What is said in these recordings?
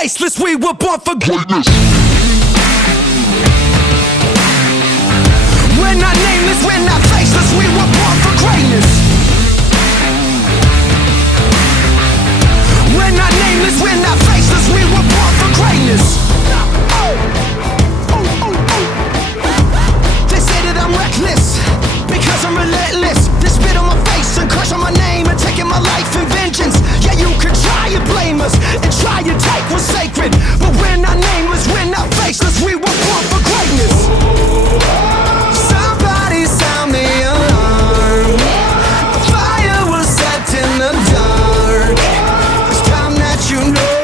faceless, we were born for greatness. We're not nameless, we're not faceless, we were born for greatness. We're not nameless, we're not faceless, we were born for greatness. They say that I'm reckless because I'm relentless. They spit on my face and crush on my name and taking my life in vengeance. Yeah, you can try and blame us and try and take what's sacred, but we're not nameless, we're not faceless, we were born for greatness. Somebody sound the alarm. A fire was set in the dark. It's time that you know.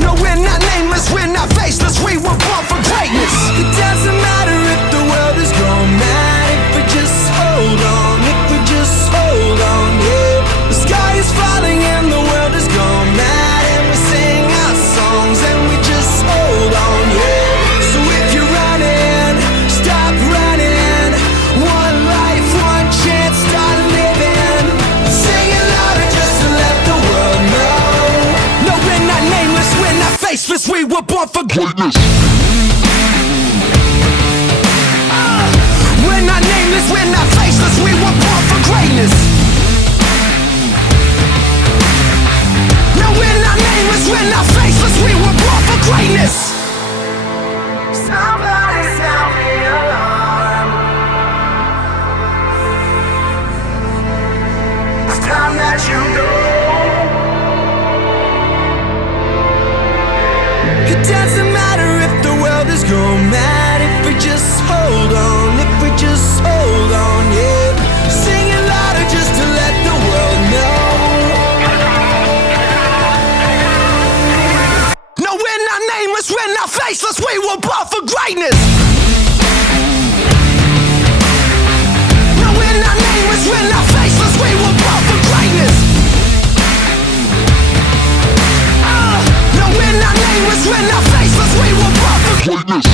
No, we're not nameless, we're not faceless, we were born for greatness. It doesn't matter if the world is gone mad, if we just hold on, if we just hold on, yeah. The sky is falling and the world is gone mad, and we sing our songs and we just hold on, yeah. So if you're running, stop running. One life, one chance, start living. Sing it louder just to let the world know. No, we're not nameless, we're not faceless, we were born for greatness. We're not nameless, we're not faceless, we were born for greatness. No, we're not nameless, we're not faceless, we were born for greatness. Somebody sound the alarm. It's time that you know. It doesn't matter if the world is gone mad, if we just hold on, if we just hold on, yeah. Sing it louder just to let the world know. No, we're not nameless, we're not faceless, we were born for greatness. No, we're not nameless, we're not faceless, we were born for greatness. No, we're not nameless, we're not faceless, we were born for greatness.